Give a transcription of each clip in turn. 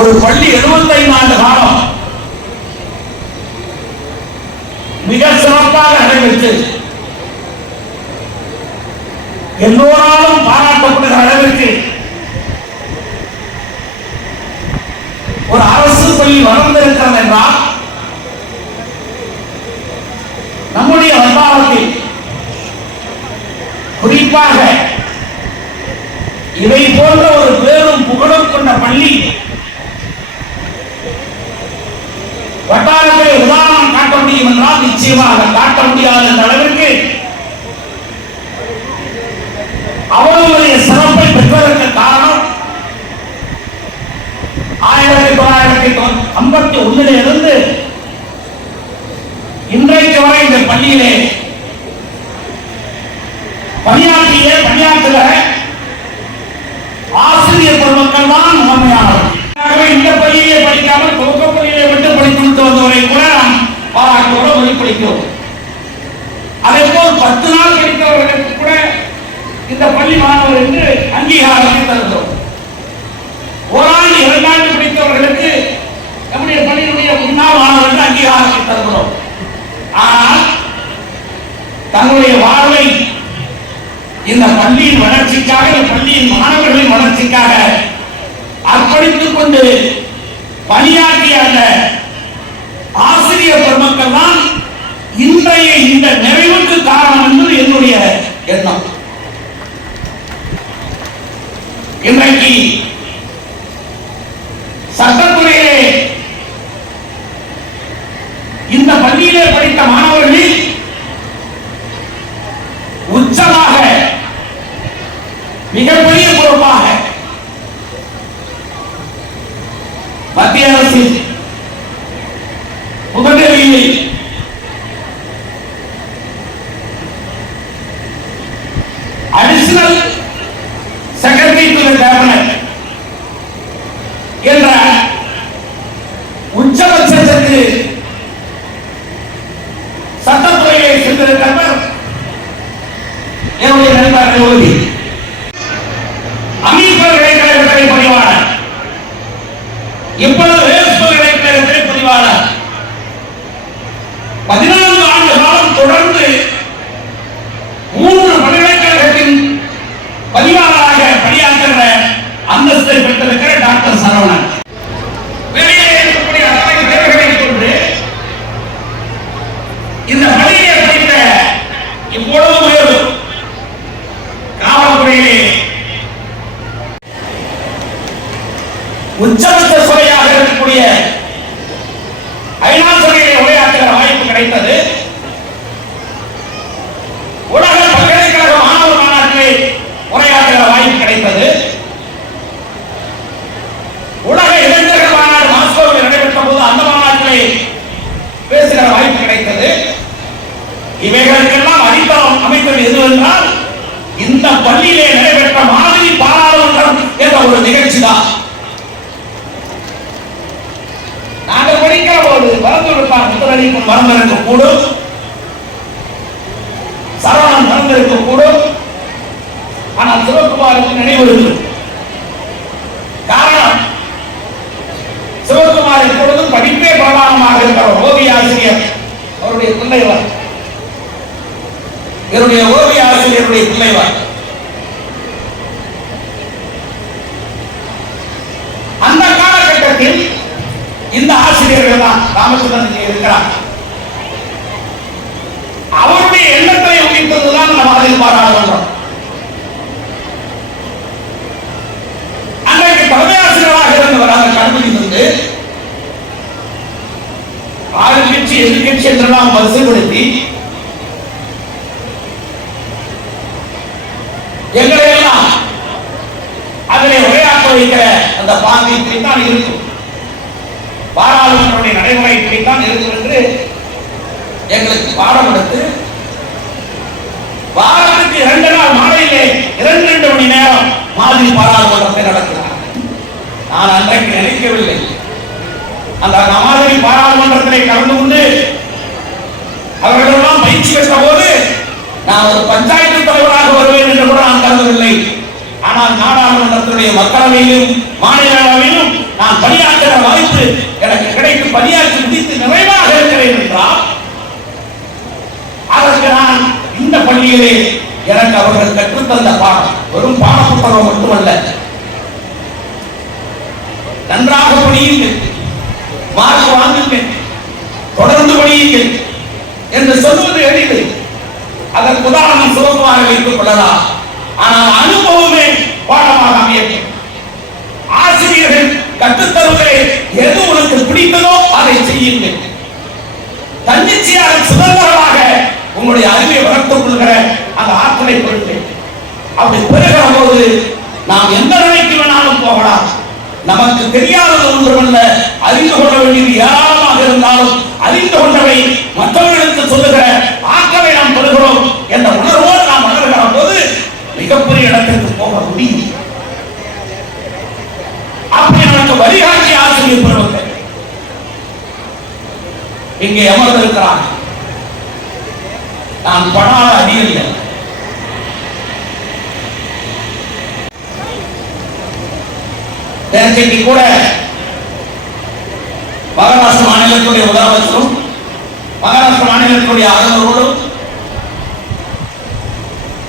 ஒரு பள்ளி 75 ஆண்டு காலம் மிக சிறப்பாக நடைபெற்று எல்லோராலும் பாராட்டப்படுகிற அளவிற்கு ஒரு அரசு பள்ளி வளர்ந்திருக்கிறது என்றால் நம்முடைய வட்டாரத்தில் குறிப்பாக இதை போன்ற ஒரு பேரும் புகழும் கொண்ட பள்ளி வட்டாரத்திலே உதாரணம் காட்ட முடியும் என்றால் நிச்சயமாக காட்ட முடியாத அளவிற்கு அவர்களுடைய சிறப்பை பெற்றதற்கு காரணம் 1951 இருந்து இன்றைக்கு வரை இந்த பள்ளியிலே பணியாற்றுகிற ஆசிரியர் பெருமக்கள் தான் முதன்மையானவர். இந்த பள்ளியிலே படிக்காமல் துவக்க பள்ளியிலே விட்டு படித்து வந்தவரை கூட நாம் பாராட்டுவோம், வெளிப்படுகிறோம். அதே போல் 10 நாள் படித்தவர்களுக்கு கூட இந்த பள்ளி மாணவர் என்று அங்கீகாரத்தை தருகிறோம். ஓராண்டு 2 ஆண்டு படித்தவர்களுக்கு நம்முடைய பள்ளியினுடைய முன்னாள் மாணவர் என்று அங்கீகாரத்தை தருகிறோம். ஆனால் தங்களுடைய வாழ்வை இந்த பள்ளியின் வளர்ச்சிக்காக, இந்த பள்ளியின் மாணவர்களின் வளர்ச்சிக்காக அர்ப்பணித்துக் கொண்டு பணியாற்றிய அந்த ஆசிரியர் பெருமக்கள் தான் இன்றைய இந்த நிறைவுக்கு காரணம் என்பது என்னுடைய எண்ணம். இன்றைக்கு சட்டத்துறையிலே இந்த பள்ளியிலே படித்த மாணவர்களில் உச்சமாக மிகப்பெரிய பொறுப்பாக மத்திய அரசின் புதுடெல்லியில் additional secretary to the cabinet என்ற உச்சபட்சத்திற்கு சட்டத்துறையை சென்றிருக்கிறவர் என்னுடைய நண்பர் யோகி. அமீர் பல்கலைக்கழகத்திலே பதிவாளர், இப்பொழுது வேல்ஸ் பல்கலைக்கழகத்திலே பதிவாளர். 14 ஆண்டு காலம் தொடர்ந்து 3 பல்கலைக்கழகத்தின் பதிவாளராக பணியாற்றுகிற அந்தஸ்தை பெற்றிருக்கிற டாக்டர் சரவணன். வெளியே இருக்கக்கூடிய அத்தனை பேர்களை கொண்டு இந்த பள்ளியை படித்த இப்பொழுது உயர்வு காவல்துறையிலே உச்சபட்ச சுவையாக இருக்கக்கூடிய ஐநா சபையிலே உரையாற்றுகிற வாய்ப்பு கிடைத்தது. உலக பல்கலைக்கழக மாணவர் மாநாட்டிலே உரையாற்றுகிற வாய்ப்பு கிடைத்தது. உலக இளைஞர்கள் மாநாடு மாஸ்கோவில் நடைபெற்ற போது அந்த மாநாட்டிலே பேசுகிற வாய்ப்பு கிடைத்தது. இவைகளுக்கெல்லாம் அடித்தளம் அமைத்தது எதுவென்றால் இந்த பள்ளியிலே நடைபெற்ற மாதிரி பாராளுமன்றம் என்ற ஒரு நிகழ்ச்சி தான். நாங்கள் படிக்கிற போது மறந்துவிடுப்பார், முதலளிக்கும் மறந்திருக்க கூடும், சரவணன் மறந்திருக்க கூடும். ஆனால் சிவகுமாருக்கு நினைவு இருக்கு. காரணம், சிவகுமார் எப்பொழுதும் படிப்பே பிரதானமாக இருக்கிற ஓவிய ஆசிரியர் அவருடைய பிள்ளைவர், என்னுடைய ஓவிய ஆசிரியருடைய பிள்ளைவர். அந்த காலகட்டத்தில் இந்த ஆசிரியர்கள் தான் ராமச்சந்திரன் இருக்கிறார். அவருடைய எண்ணத்தை ஊகித்ததுதான் நம்ம அதில் பாராளுமன்றம். அன்றைக்கு தலைமை ஆசிரியராக இருந்தவர் அந்த கல்வியில் இருந்து ஆளுங்கட்சி எதிர்கட்சி என்றெல்லாம் வரிசைப்படுத்தி எங்களை எல்லாம் அதிலே உரையாற்ற வைக்கிற அந்த பாதை இப்படித்தான் இருக்கும், பாராளுமன்ற நடைமுறை இப்படித்தான் இருக்கும் என்று எங்களுக்கு பாடம் எடுத்து வாரத்துக்கு 2 நாள் மாலையிலே 2 மணி நேரம் மாதிரி பாராளுமன்றத்தை நடத்தினார். நான் அன்றைக்கு நினைக்கவில்லை அந்த மாதிரி பாராளுமன்றத்திலே கலந்து கொண்டு அவர்களெல்லாம் பயிற்சி பெற்ற போது நான் ஒரு பஞ்சாயத்து தலைவராக வருவேன் என்று கூட நான் கருதவில்லை. ஆனால் நாடாளுமன்றத்துடைய மக்களவையிலும் மாநிலங்களவையிலும் நான் பணியாற்றுகிற வாய்ப்பு எனக்கு கிடைத்து பணியாற்றி முடித்து நிறைவாக இருக்கிறேன் என்றால் அதற்கு நான் இந்த பள்ளியிலே எனக்கு அவர்கள் கற்றுத்தந்த பாடம் வெறும் பாடப்புத்தகம் மட்டுமல்ல, நன்றாக படியுங்கள், மார்க் வாங்குங்கள், தொடர்ந்து படியுங்கள் என்று சொல்வது எளிது. அதற்கு உதாரணம் சுலபமாக வைத்துக் கொள்ளலாம். ஆனால் அனுபவமே பாடமாக அமையும். ஆசிரியர்கள் கற்றுத்தருவதை எது உனக்கு பிடித்ததோ அதை செய்யுங்கள். தன்னிச்சையாக சுதந்திரமாக உங்களுடைய அறிவை வளர்த்துக் கொள்கிற அந்த ஆற்றலை பெறுங்கள். அப்படி பெறுகிற போது நாம் எந்த நிலைக்கு வேணாலும் போகலாம். நமக்கு தெரியாதது ஒன்றுமல்ல, அறிந்து கொள்ள வேண்டியது ஏராளமாக இருந்தாலும் அறிந்து கொண்டவை மற்றவர்களுக்கு சொல்லுகிற ஆற்றலை நாம் பெறுகிறோம் என்ற உணர்வோடு நாம் வளர்கிற போது மிகப்பெரிய இடத்திற்கு போக முடியும். அப்படி நமக்கு வழிகாட்டி ஆசிரியர் பெறுவர்கள் இங்கே அமர்ந்திருக்கிறார். நான் படாத அடியில் நேற்றைக்கு கூட மகாராஷ்டிர மாநிலத்துடைய முதலமைச்சரும் மகாராஷ்டிர மாநிலத்துடைய ஆளுநரோடும்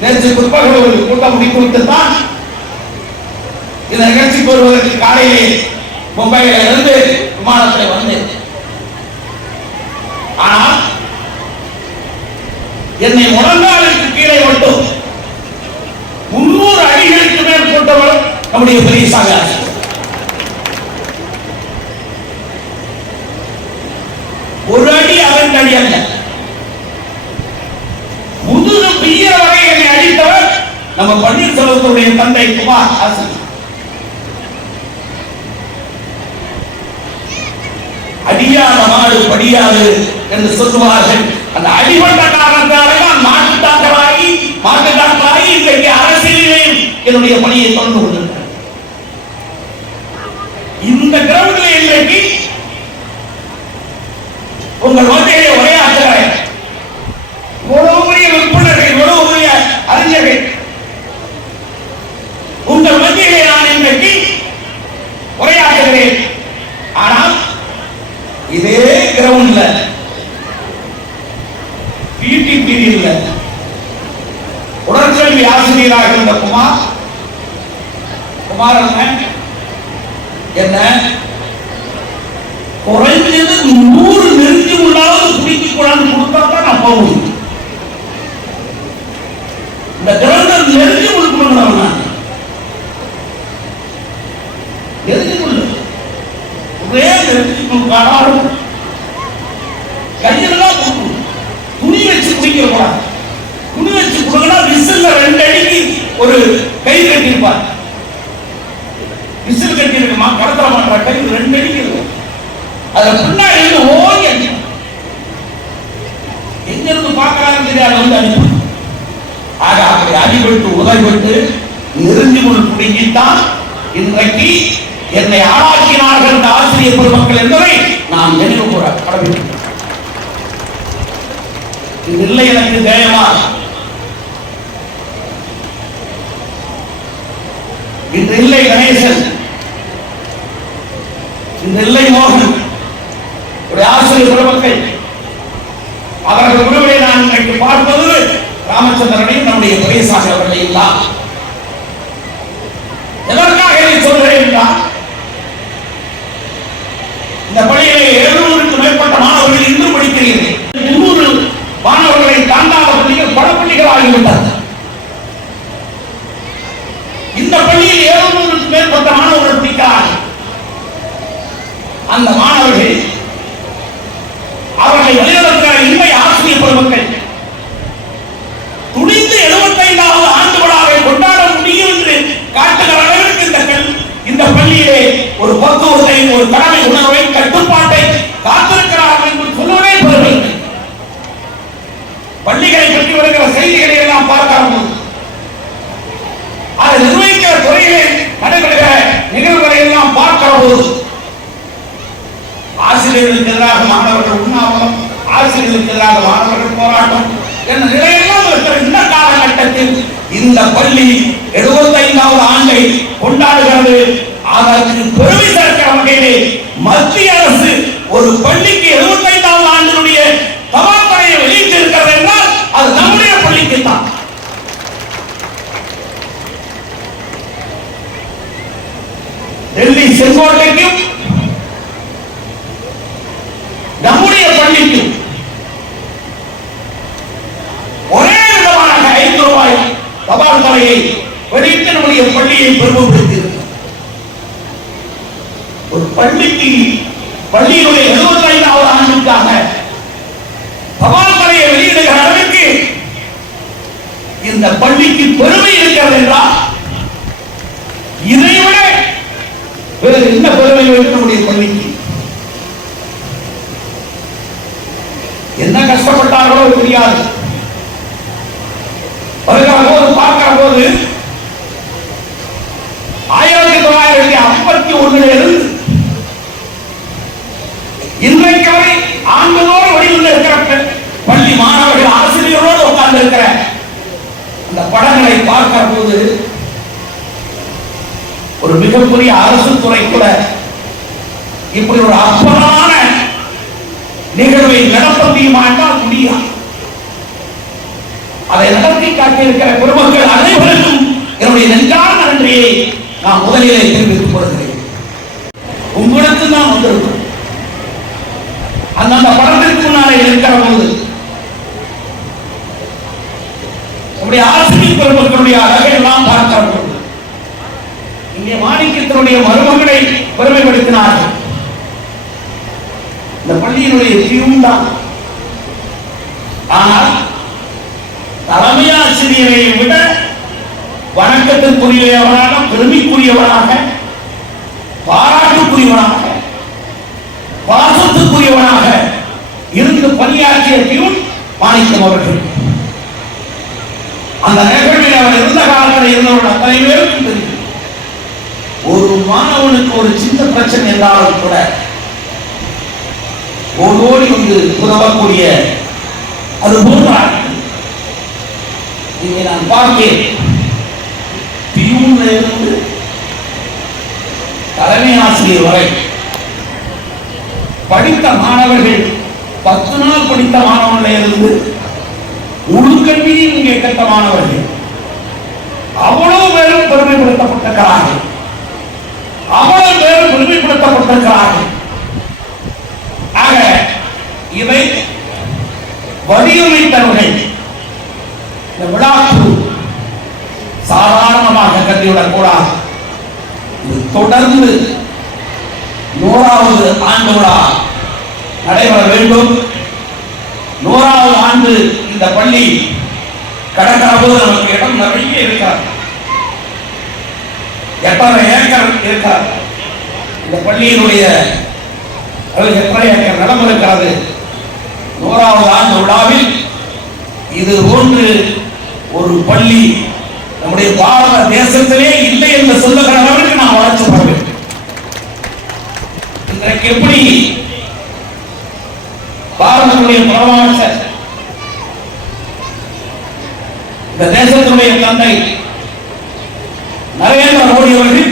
நேற்று பிற்பகல் ஒரு கூட்டம் முடித்துவிட்டுத்தான் இந்த நிகழ்ச்சிக்கு வருவதற்கு காலையிலே மும்பையில இருந்து விமானத்தில் வந்தேன். ஆனால் என்னை முழங்காலுக்கு கீழே மட்டும் 300 அடிகளுக்கு மேல் போட்டவர் நம்முடைய பெரிய சாகர். ஒரு அடி அவன் அடி அல்ல, முதுகு பிய்ய வரை என்னை அடித்தவர் நம்ம பன்னீர்செல்வத்துடைய தந்தை குமார் ஹாசன். அடியாத மாடு படியாது என்று சொல்லுவார்கள். அந்த அடிபட்ட காரணத்தால்தான் மாட்டு டாக்டராகி இன்றைக்கு அரசியலில் என்னுடைய பணியை தொடர்ந்து கொண்டிருக்கிறேன். இந்த கிரவுண்டில் இன்றைக்கு உங்கள் மத்தியிலே உரையாற்றுகிறேன். இவ்வளவு பெரிய விற்பனர்கள், இவ்வளவு பெரிய அறிஞர்கள் உங்கள் மத்தியிலே நான் இன்றைக்கு உரையாற்றுகிறேன். ஆனால் இதே கிரவுண்ட்ல பிடி பீரியட்ல உடற்கல்வி ஆசிரியராக இருந்த குமாரன் என்ன குறைஞ்சது 100 நெருங்கி உள்ளாவது குடிக்க கூடாது கொடுத்தா தான் நான் போக முடியும். இந்த கிரவுண்ட் நெருங்கி கொடுக்கணும், நெருங்கி கொள்ள ஒரே நெருங்கி கொடுக்காடும் கையெல்லாம் கொடுக்கணும். துணி வச்சு குடிக்க கூடாது. துணி வச்சு கொடுக்கனா விசில் 2 அடிக்கு ஒரு கை கட்டியிருப்பார். விசில் கட்டி இருக்குமா, கடத்தல மாட்டா கை 2 அடிக்கு இருக்கும். அதுல பின்னாடி ஓடி அடிக்கும். எங்க இருந்து பார்க்கறாங்க தெரியாது வந்து அடிக்கும். ஆக அப்படி அடிபட்டு உதைபட்டு நெருங்கி கொண்டு குடிக்கித்தான் இன்றைக்கு என்னை ஆளாக்கினார்கள் இந்த ஆசிரியர் பெருமக்கள் என்பதை நான் நினைவு கூற கடமைப்பட்டேன். இது இல்லை எனக்கு ஜெயமா. இன்று இல்லை கணேசன், இன்று இல்லை மோகன், ஒரு ஆசிரியர் பெருமக்கள். அவர்கள் உறவை நான் இன்றைக்கு பார்ப்பது ராமச்சந்திரனையும் நம்முடைய துரைசாமி அவர்களையும் தான். எதற்காக இதை சொல்கிறேன் என்றால், இந்த பள்ளியிலே 700க்கும் மேற்பட்ட மாணவர்கள் இன்று படிக்கிறீர்கள். 300 மாணவர்களை தாண்டாத பள்ளிகள் பல பள்ளிகள் ஆகிவிட்டது. இந்த பள்ளியில் 700க்கும் மேற்பட்ட மாணவர்கள் படிக்கிறார்கள். அந்த மாணவர்கள் அவர்களை வழிநடத்துகிற இன்மை ஆசிரியர் பெருமக்கள் துணிந்து 75வது ஆண்டு விழாவை கொண்டாட முடியும் என்று காட்டுகிற அளவிற்கு இந்த பள்ளியிலே ஒரு பக்குவத்தை, ஒரு கடமை உணர்வை, கட்டுப்பாட்டை காத்திருக்கிறார்கள் என்று சொல்லுவதே பெருமை. பள்ளிகளை பற்றி வருகிற செய்திகளை எல்லாம் பார்க்கிறோம். அதை நிர்வகிக்கிற துறையிலே நடைபெறுகிற நிகழ்வுகளை எல்லாம் பார்க்கிற போது ஆசிரியர்களுக்கு எதிராக மாணவர்கள் உண்ணாவிரதம், ஆசிரியர்களுக்கு எதிராக மாணவர்கள் போராட்டம் என்ற நிலையெல்லாம் இருக்கிற இந்த காலகட்டத்தில் இந்த பள்ளி 75வது ஆண்டை கொண்டாடுகிறது. அதற்கு பெருமை சேர்க்கிற வகையிலே மத்திய அரசு ஒரு பள்ளிக்கு 75வது ஆண்டினுடைய தபால் தலையை வெளியிட்டு இருக்கிறது என்றால் அது நம்முடைய பள்ளிக்கு தான். டெல்லி செங்கோட்டைக்கும் நம்முடைய பள்ளிக்கும் ஒரே விதமாக 5 ரூபாய் தபால் தலையை வெளியிட்டு நம்முடைய பள்ளியை பெருமைப்படுத்தி ஒரு பள்ளிக்கு பள்ளியினுடைய 75வது ஆண்டுக்காக தபால் தலையை வெளியிடுகிற அளவுக்கு இந்த பள்ளிக்கு பெருமை இருக்கிறது என்றால் இதைவிட வேறு என்ன பெருமை வேண்டும் நம்முடைய பள்ளிக்கு? என்ன கஷ்டப்பட்டார்களோ தெரியாது. வருகிற போது பார்க்கிற போது 1951 இருந்து இன்றைக்கு வரை ஆண்டுதோறும் வெளியில் இருக்கிற பள்ளி மாணவர்கள் ஆசிரியர்களோடு உட்கார்ந்து இருக்கிற அந்த படங்களை பார்க்கிற போது ஒரு மிகப்பெரிய அரசு துறை கூட இப்படி ஒரு அற்புதமான நிகழ்வை நடத்த முடியுமா என்றால் முடியாது. அதை நடத்தி காட்டியிருக்கிற பெருமக்கள் அனைவருக்கும் என்னுடைய நெஞ்சார்ந்த நன்றியை நான் முதலிலே தெரிவித்துக் கொள்கிறேன். உங்களுக்கு தான் வந்திருக்கும். அந்த படத்திற்கு முன்னாலே இருக்கிற போது நம்முடைய ஆசிரியர் பெருமக்களுடைய அழகை எல்லாம் பார்க்கிற போது இங்கே மாணிக்கத்தினுடைய மருமகளை பெருமைப்படுத்தினார்கள். இந்த பள்ளியினுடைய பியூன் தான். ஆனால் தலைமை ஆசிரியரை விட வணக்கத்திற்குரியவராக, பெருமைக்குரியவராக, பாராட்டுக்குரியவராக, பாசத்துக்குரியவராக இருந்து பணியாற்றிய பியூன் மாணிக்கம் அவர்கள். அந்த நிகழ்வில் அவர் இருந்த காலத்தில் இருந்தவர்கள் அத்தனை பேருக்கும் தெரியும். ஒரு மாணவனுக்கு ஒரு சின்ன பிரச்சனை என்றாலும் கூட ஓடோடி வந்து உதவக்கூடிய அது போன்றார்கள். இங்கே நான் பார்க்கிறேன், பியூன்ல இருந்து தலைமை ஆசிரியர் வரை படித்த மாணவர்கள் 10 நாள் படித்த மாணவர்கள் இருந்து உள்கல்வியில் இங்கே கற்ற மாணவர்கள் அவ்வளவு பேரும் பெருமைப்படுத்தப்பட்டிருக்கிறார்கள். அவ்வளவு பேரும் பெருமைப்படுத்தப்பட்டிருக்கிறார்கள். ஆக இதை வடிவமைத்தவர்கள் இந்த விழாக்கு சாதாரணமாக கருதிவிடக் கூடாது. இது தொடர்ந்து 100வது ஆண்டு விழா நடைபெற வேண்டும். 100வது ஆண்டு இந்த பள்ளி கடக்கிற போது நமக்கு இடம் நிறைய இருக்கிறார். 8.5 ஏக்கர் இருக்கிறார். இந்த பள்ளியினுடைய 8.5 ஏக்கர் நிலம் இருக்கிறது. 100வது ஆண்டு விழாவில் இது போன்று ஒரு பள்ளி நம்முடைய பாரத தேசத்திலே இல்லை என்று சொல்லுகிற அளவுக்கு நாம் வளர்ச்சி பெற வேண்டும். இன்றைக்கு எப்படி பாரதத்துடைய முதலமைச்சர், இந்த தேசத்துடைய தந்தை நரேந்திர மோடி அவர்கள்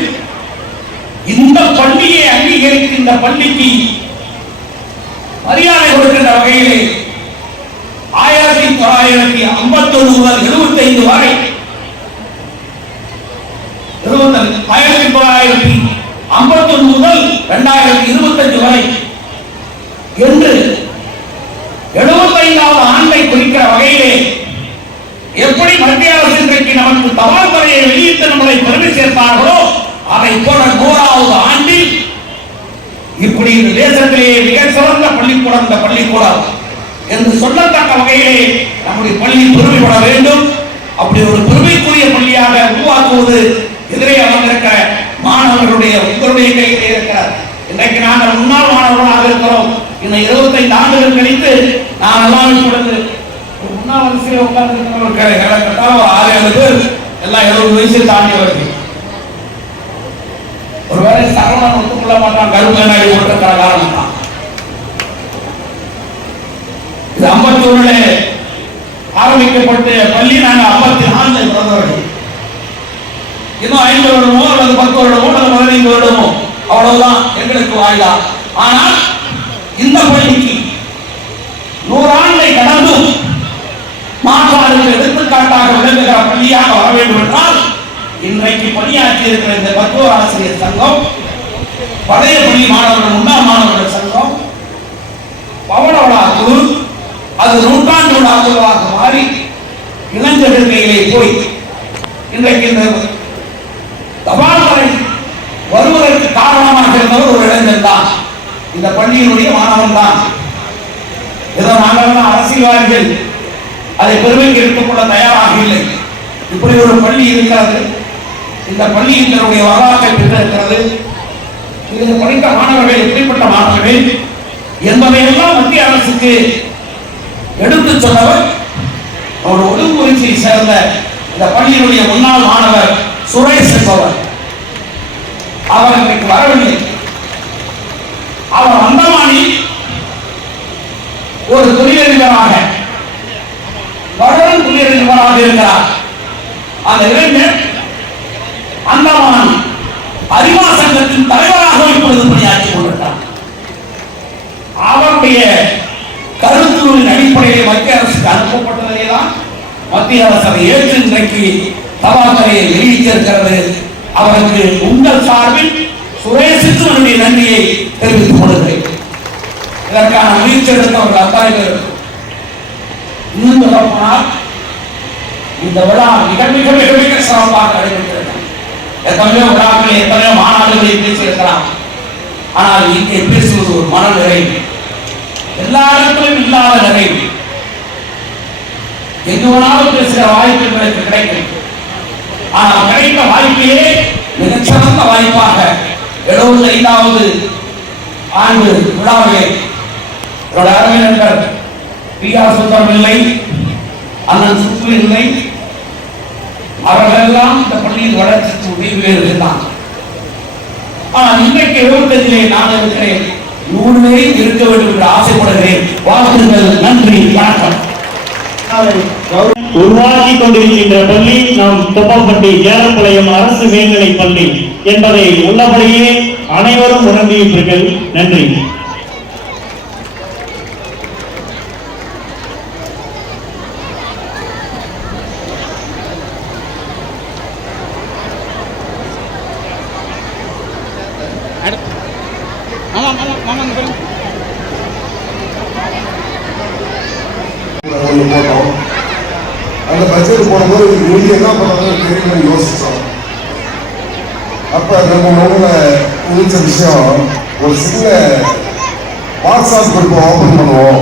இந்த பள்ளியை அங்கீகரித்து இந்த பள்ளிக்கு மரியாதை கொடுக்கின்ற வகையிலே 1951 முதல் 75 வரை 1951 முதல் 2025 வரை என்று 75வது ஆண்டை குறிக்கிற வகையிலே எப்படி மத்திய அரசு இன்றைக்கு நமக்கு தபால் தலையை வெளியிட்டு நம்மளை பெருமை சேர்த்தார்களோ அதை போல 100வது ஆண்டில் இப்படி இந்த தேசத்திலேயே மிக சிறந்த பள்ளிக்கூடம் இந்த பள்ளிக்கூடம் என்று சொல்லத்தக்க வகையிலே நம்முடைய பள்ளி பெருமைப்பட வேண்டும். அப்படி ஒரு பெருமைக்குரிய பள்ளியாக உருவாக்குவது எதிரே அமர்ந்திருக்கிற மாணவர்களுடைய உங்களுடைய கையிலே இருக்கிறார். இன்றைக்கு நாங்கள் முன்னாள் மாணவர்களாக இருக்கிறோம். இன்னும் 25 ஆண்டுகள் கழித்து நான் எல்லாம் கொடுத்து முன்னாள் வரிசையில் உட்கார்ந்து இருக்கிற ஒரு 6-7 பேர் எல்லாம் 70 வயசை தாண்டியவர்கள். ஒருவேளை சரவணன் ஒத்துக்கொள்ள மாட்டான், கருப்பு நாடி ஓட்டுக்கிற காரணம் தான். இது 51 ஆரம்பிக்கப்பட்ட பள்ளி. நாங்கள் 54 பிறந்தவர்கள். இன்னும் 5 வருடமோ அல்லது 10 வருடமோ அல்லது 15 வருடமோ அவ்வளவுதான். எங்களுக்கு வாயிலா. ஆனால் இந்த பள்ளிக்கு 100 ஆண்டை கடந்தும் மாற்றாருக்கு எடுத்துக்காட்டாக விளங்குகிற பள்ளியாக வர வேண்டும் என்றால் இன்றைக்கு பணியாற்றி இருக்கிற இந்த மருத்துவ ஆசிரியர் சங்கம், பழைய பள்ளி மாணவர்கள், முன்னாள் மாணவர்கள் சங்கம், பவள விழா குழு, அது நூற்றாண்டு விழா குழுவாக மாறி இளைஞர்கள் கையிலே போய் இன்றைக்கு இந்த தபால் தலை வருவதற்கு காரணமாக இருந்தவர் ஒரு இளைஞர் தான், இந்த பள்ளியினுடைய மாணவன் தான். ஏதோ நாங்கள் அரசியல்வாதிகள் அதை பெருமைக்கு எடுத்துக்கொள்ள தயாராக இல்லை. இப்படி ஒரு பள்ளி இருக்கிறது, இந்த பள்ளியில் தன்னுடைய வரலாற்றை பெற்றிருக்கிறது, இதில் படித்த மாணவர்கள் எப்படிப்பட்ட மாணவர்கள் என்பதையெல்லாம் மத்திய அரசுக்கு எடுத்து சொன்னவர் அவர் ஒழுங்குமுறையை சேர்ந்த இந்த பள்ளியினுடைய முன்னாள் மாணவர் சுரேஷ் என்பவர். அவர் இன்றைக்கு வரவில்லை. அவர் அந்தமானில் ஒரு தொழிலதிபராக, வளரும் தொழிலதிபராக இருக்கிறார். அந்த இளைஞர் அந்தமான் அறிவா சங்கத்தின் தலைவராக இப்பொழுது பணியாற்றிக் கொண்டிருக்கிறார். அவருடைய கருத்துருவின் அடிப்படையில் மத்திய அரசுக்கு அனுப்பப்பட்டதை தான் மத்திய அரசு அதை ஏற்று இன்றைக்கு தபால் தலையை வெளியிட்டிருக்கிறது. அவருக்கு உங்கள் சார்பில் சுரேஷுக்கு என்னுடைய நன்றியை தெரிவித்துக் கொள்கிறேன். இதற்கான முயற்சி எடுத்தவர்கள் அத்தனை பேர். இன்னும் சொல்லப்போனால் இந்த விழா மிக மிக மிக மிக சிறப்பாக நடைபெற்றது. எத்தனையோ விழாக்கள், எத்தனையோ மாநாடுகளில் பேசியிருக்கலாம். ஆனால் இங்கே பேசுவது ஒரு மன நிறைவு, எல்லா இடத்திலும் இல்லாத நிறைவு. எங்கு வேணாலும் பேசுகிற வாய்ப்பு எங்களுக்கு கிடைக்கும். ஆனால் கிடைத்த வாய்ப்பையே மிகச்சிறந்த வாய்ப்பாக 75வது ஆண்டு விழாவிலே என்னோட அறிஞர்கள் பி.ஆர். சுந்தரம் இல்லை, அண்ணன் சுப்பு இல்லை, அவர்களெல்லாம் இந்த பள்ளியின் வளர்ச்சிக்கு உதவியே இருந்தார். ஆனால் இன்றைக்கு 75லே நான் இருக்கிறேன். 100 பேர் இருக்க வேண்டும் என்று ஆசைப்படுகிறேன். வாழ்த்துங்கள். நன்றி, வணக்கம். உருவாக்கி கொண்டிருக்கின்ற பள்ளி நம் தொப்பம்பட்டி ஏலப்பாளையம் அரசு மேல்நிலை பள்ளி என்பதை உள்ளபடியே அனைவரும் உணர்ந்தீர்கள். நன்றி. போட்டோம். அந்த பட்ஜெட் போடும்போது வெளியே என்ன பண்ணுறதுன்னு தெரியும்னு யோசித்தோம். அப்போ நம்ம ஊரில் உதிச்ச விஷயம், ஒரு சின்ன வாட்ஸ்அப் குரூப்பை ஓப்பன் பண்ணுவோம்.